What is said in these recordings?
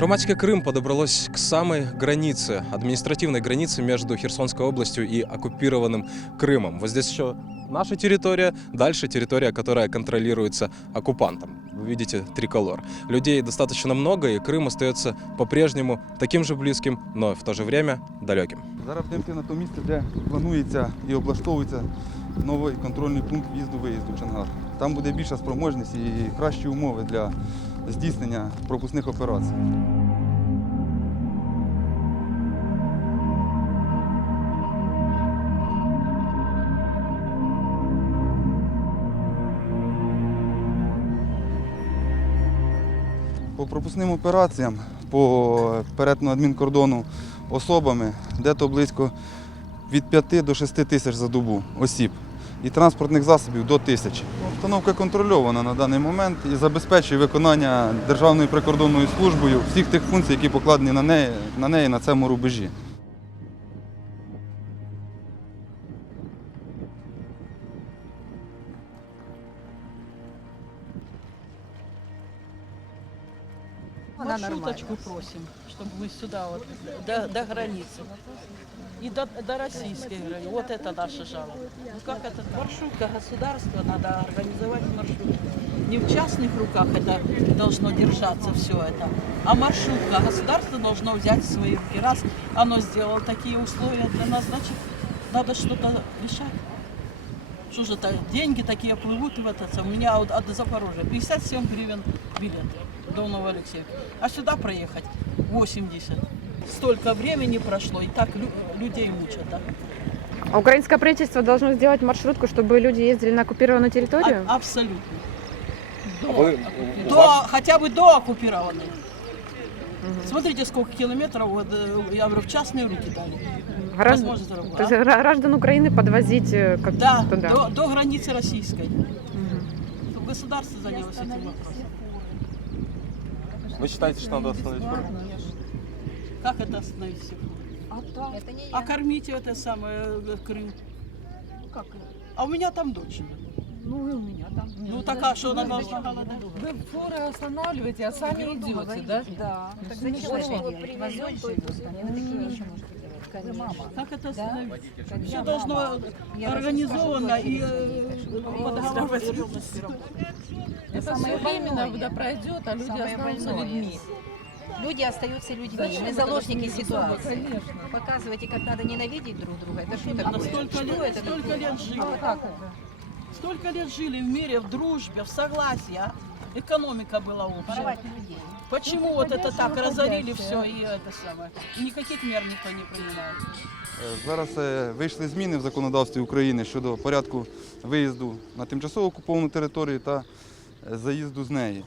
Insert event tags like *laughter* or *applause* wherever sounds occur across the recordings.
Громадське Крым подобралось к самой границе, административной границе между Херсонской областью и оккупированным Крымом. Вот здесь еще наша территория, дальше территория, которая контролируется оккупантом. Вы видите триколор. Людей достаточно много, и Крым остается по-прежнему таким же близким, но в то же время далеким. Зараз будемо йти на те місце, де планується і облаштовується новий контрольний пункт в'їзду-виїзду в Чонгар. Там буде більша спроможність і кращі умови для здійснення пропускних операцій. По пропускним операціям по перетину адмінкордону особами де-то близько від 5 до 6 тисяч за добу осіб і транспортних засобів до тисячі. Обстановка контрольована на даний момент і забезпечує виконання Державною прикордонною службою всіх тих функцій, які покладені на неї на, неї на цьому рубежі. Она Маршруточку нормальная. просим, чтобы мы сюда вот до, до границы. И до, до российской границы. Вот это наша жалоба. Ну как это? Маршрутка государства, надо организовать маршрут. Не в частных руках это должно держаться все это, а маршрутка. Государство должно взять в свои руки. Раз оно сделало такие условия для нас, значит, надо что-то решать. Что же это, деньги такие плывут в этот, у меня от, от Запорожья 57 гривен билет до Новоалексеевки. А сюда проехать 80. Столько времени прошло, и так лю- людей мучат. Да? А украинское правительство должно сделать маршрутку, чтобы люди ездили на оккупированную территорию? А- абсолютно. До, А вы- до- вас- Хотя бы до оккупированной. Смотрите, сколько километров, вот, э, я говорю, в частные руки дали. Гражд- Возможность заработать. То есть гра- граждан Украины подвозить э, как Да, туда? до, до границы российской. Мгм. Чтобы государство занялось этим вопросом. Вы считаете, что надо остановить Как это остановить всех? Это не А кормите это самое э, Крым. как? А у меня там дочь. Ну и у меня там. Ну так а что она должна голодать? Вы фуры останавливаете, а сами идете, да? Да. Так зачем вы делать? Возьмем то и пускай. Вы такие вещи можете делать. Вы мама. Как это остановить? Все должно даже и э, под. Это самое все временно пройдет, а люди Самое останутся больное. людьми. Люди остаются людьми. Зачем Мы это заложники ситуации. Конечно. Показывайте, как надо ненавидеть друг друга. Это что такое? столько Что лет- это столько лет жили. А вот Как так это? Столько лет жили в мире, в дружбе, в согласии, а? Экономика была общая. Порвать людей. Почему вот это так Выходящее, разорили все выходящее. и это самое? И никаких мер никто не принимает. Е, Зараз е, вийшли зміни в законодавстві України щодо порядку виїзду на тимчасово окуповану територію та е, заїзду з неї.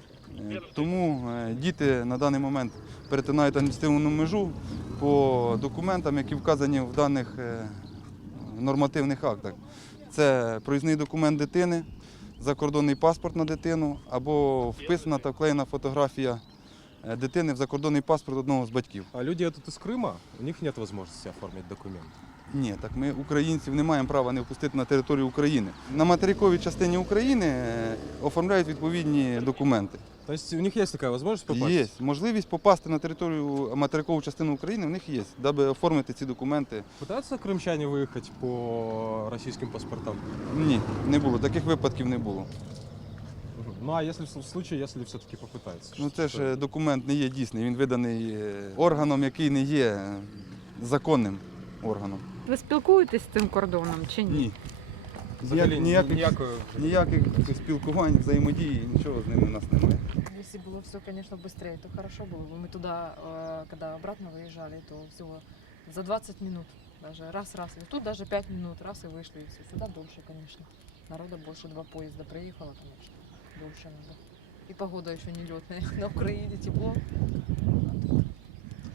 Е, Тому е, діти на даний момент перетинають адміністративну межу по документам, які вказані в даних е, нормативних актах. Це проїзний документ дитини, закордонний паспорт на дитину або вписана та вклеєна фотографія дитини в закордонний паспорт одного з батьків. А люди тут из Крыма, у них нет возможности оформить документ. Ні, так ми українців не маємо права не впустити на територію України. На материковій частині України е, оформляють відповідні документи. То есть у них есть такая возможность попасть? Є можливість попасти на територію материкову частину України. В них є, даби оформити ці документи. Пытаются крымчане выехать по российским паспортам? Ні, не було. Таких випадків не було. Мгм. Ну а если в случае, если все-таки попытаются? Ну це Что- ж е, документ не є дійсний. Він виданий е, органом, який не є е, законним органом. Ви спілкуєтесь з цим кордоном чи ні? Ні. Взагалі Ніяких, ніякої ніяких спілкувань, взаємодії, нічого з ними у нас немає. Если было все, конечно, быстрее, то хорошо было бы. Мы туда, э, когда обратно выезжали, то всего за 20 минут даже раз-раз. И тут даже 5 минут, раз и вышли, и все. Сюда дольше, конечно. Народа больше, два поезда проехало, конечно. Дольше надо. И погода еще не летная. *laughs* На Украине тепло.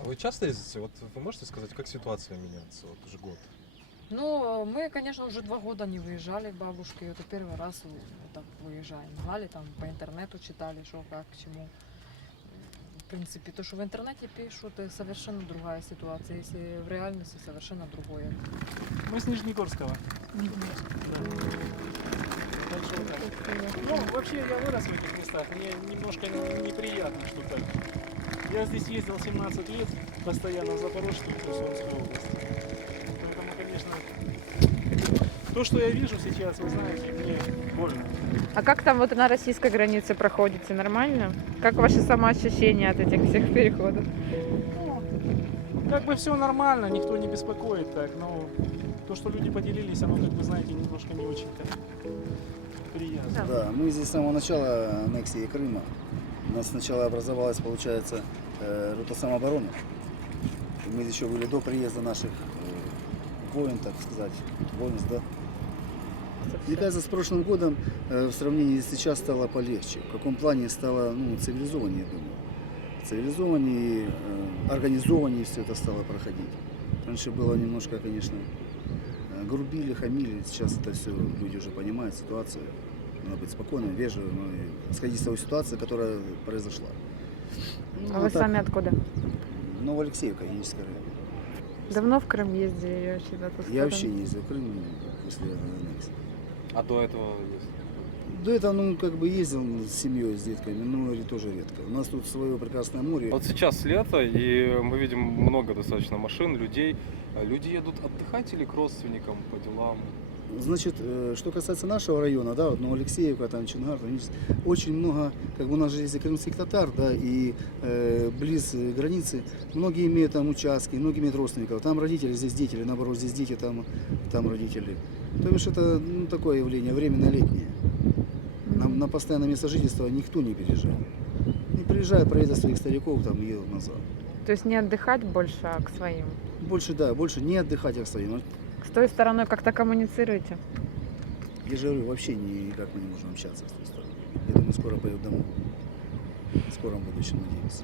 А вы часто ездите? Вот вы можете сказать, как ситуация меняется вот уже год? Ну, э, мы, конечно, уже два года не выезжали к бабушке. Это первый раз вот так выезжаем. Гнали там по интернету, читали, что, как, к чему. В принципе, то, что в интернете пишут, это совершенно другая ситуация. Если в реальности совершенно другое. Мы с Нижнегорского. Так что Ну, вообще я вырос в этих местах. Мне немножко неприятно, что так Я здесь ездил 17 лет, постоянно в Запорожской и Херсонской области. Поэтому, конечно, то, что я вижу сейчас, вы знаете, мне больно. А как там вот на российской границе проходите? Нормально? Как ваши самоощущения от этих всех переходов? Как бы все нормально, никто не беспокоит так, но то, что люди поделились, оно, как вы знаете, немножко не очень-то приятно. Да, мы здесь с самого начала аннексии Крыма. У нас сначала образовалась, получается, э, рота самообороны. И Мы еще были до приезда наших э, воин, так сказать, воинств, да. Мне кажется, с прошлым годом э, в сравнении с сейчас стало полегче. В каком плане стало ну, цивилизованнее, я думаю. Цивилизованнее, э, организованнее все это стало проходить. Раньше было немножко, конечно, э, грубили, хамили. Сейчас это все люди уже понимают ситуацию. Надо быть спокойным, вежливым и исходить из той ситуации, которая произошла. Ну, А вы так, сами откуда? Новоалексеевка, Геническая район. Давно в Крым ездили или вообще в эту Я сторону? вообще не ездил в Крым после аннексии. А до этого До этого, ну, как бы ездил с семьей, с детками, но и тоже редко. У нас тут свое прекрасное море. Вот сейчас лето, и мы видим много достаточно машин, людей. А Люди едут отдыхать или к родственникам по делам? Значит, э, что касается нашего района, да, вот Новоалексеевка, там Чингар, там есть очень много, как бы у нас же есть и крымских татар, да, и э, близ э, границы, многие имеют там участки, многие имеют родственников, там родители, здесь дети, или наоборот, здесь дети, там, там родители. То бишь это ну, такое явление, временно летнее. На, на постоянное место жительства никто не переезжает. Не приезжают, проедут своих стариков, там едут назад. То есть не отдыхать больше, а к своим? Больше, да, больше не отдыхать, а к своим. С той стороной как-то коммуницируете? Я же говорю, вообще никак мы не можем общаться с той стороны. Я думаю, скоро поеду домой. В скором будущем, надеюсь.